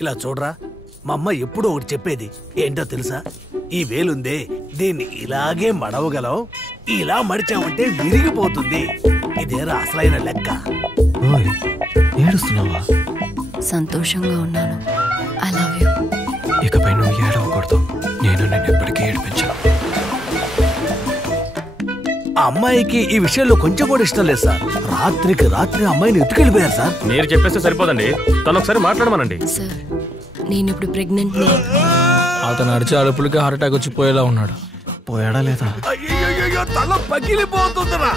ఇలా చూడరా, మా అమ్మ ఎప్పుడూ ఒకటి చెప్పేది ఏంటో తెలుసా? ఈ వేలుందే దీన్ని ఇలాగే మడవగలం, ఇలా మడిచామంటే విరిగిపోతుంది. ఇదేరా అసలైన లెక్క. ఏడుస్తున్నావా? సంతోషంగా ఉన్నాను. I love you. ఇకపై నువ్వు ఏడవకూడదు. నేను నిన్ను ఎప్పటికీ ఏడిపించను. ఆ అమ్మాయికి ఈ విషయంలో కొంచెం కూడా ఇష్టం లేదు సార్. రాత్రికి రాత్రి అమ్మాయిని ఎత్తుకెళ్ళిపోయారు సార్. మీరు చెప్పేస్తే సరిపోదండి, తను ఒకసారి మాట్లాడమనండి. సార్, నేను ఇప్పుడు ప్రెగ్నెంట్ ని. అతను అరిచే అరుపులకి హార్ట్ అటాక్ వచ్చి పోయేలా ఉన్నాడు. పోయాడా లేదా? అయ్యయ్యయ్యో, తల పగిలిపోతుందిరా.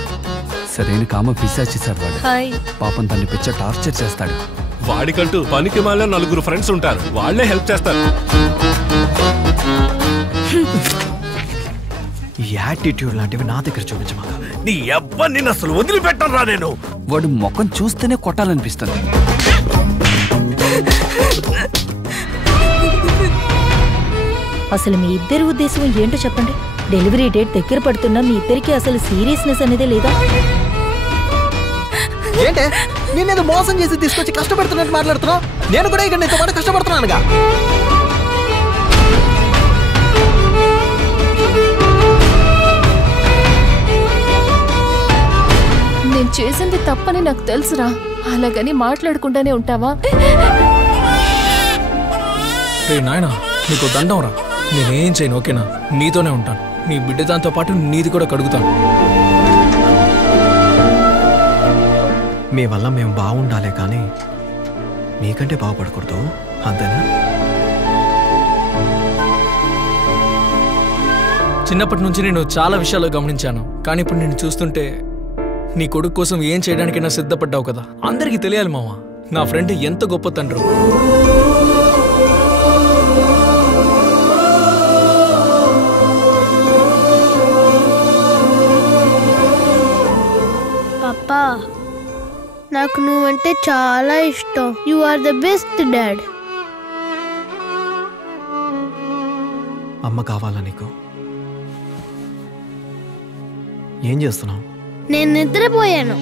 సరైన కామ పిశాచి సార్ వాడు. హాయ్. పాపం తన్ని పిచ్చ టార్చర్ చేస్తాడు. వాడికంటూ పనికి మాలిన 4 ఫ్రెండ్స్ ఉంటారు, వాళ్లే హెల్ప్ చేస్తారు. ఈ యాటిట్యూడ్ లాంటివి నా దగ్గర చూపించమా. నీ అబ్బా నిన్ను అసలు వదిలిపెట్టరా నేను. వాడు ముఖం చూస్తేనే కొట్టాలనిపిస్తుంది. అసలు మీ ఇద్దరి ఉద్దేశం ఏంటో చెప్పండి. డెలివరీ డేట్ దగ్గర పడుతున్నా మీ ఇద్దరికి అసలు సీరియస్నెస్ అనేదే లేదా? ఏంటే నేనేదో మోసం చేసి తీసుకొచ్చి కష్టపడుతున్నట్టు మాట్లాడుతున్నావు? నేను కూడా ఇక్కడ నీతో పాటు కష్టపడుతున్నానుగా. నేను చేసింది తప్పని నాకు తెలుసురా, అలాగని మాట్లాడుకుంటానే ఉంటావా? నాయనా, నీకు దండం రా. నేనేం చేయను, ఓకేనా? నీతోనే ఉంటాను. నీ బిడ్డ దాంతో పాటు నీది కూడా కడుగుతాను. మీ వల్ల మేము బాగుండాలే కానీ మీకంటే బాగుపడకూడదు, అంతేనా? చిన్నప్పటి నుంచి నేను చాలా విషయాలు గమనించాను, కానీ ఇప్పుడు నేను చూస్తుంటే నీ కొడుకు కోసం ఏం చేయడానికైనా సిద్ధపడ్డావు కదా. అందరికీ తెలియాలి మామ, నా ఫ్రెండ్ ఎంత గొప్ప తండ్రి. పాపా, నాకు నువ్వంటే చాలా ఇష్టం. You are the best dad. అమ్మ కావాలా నీకు? ఏం చేస్తున్నావు? నేను నిద్రపోయాను.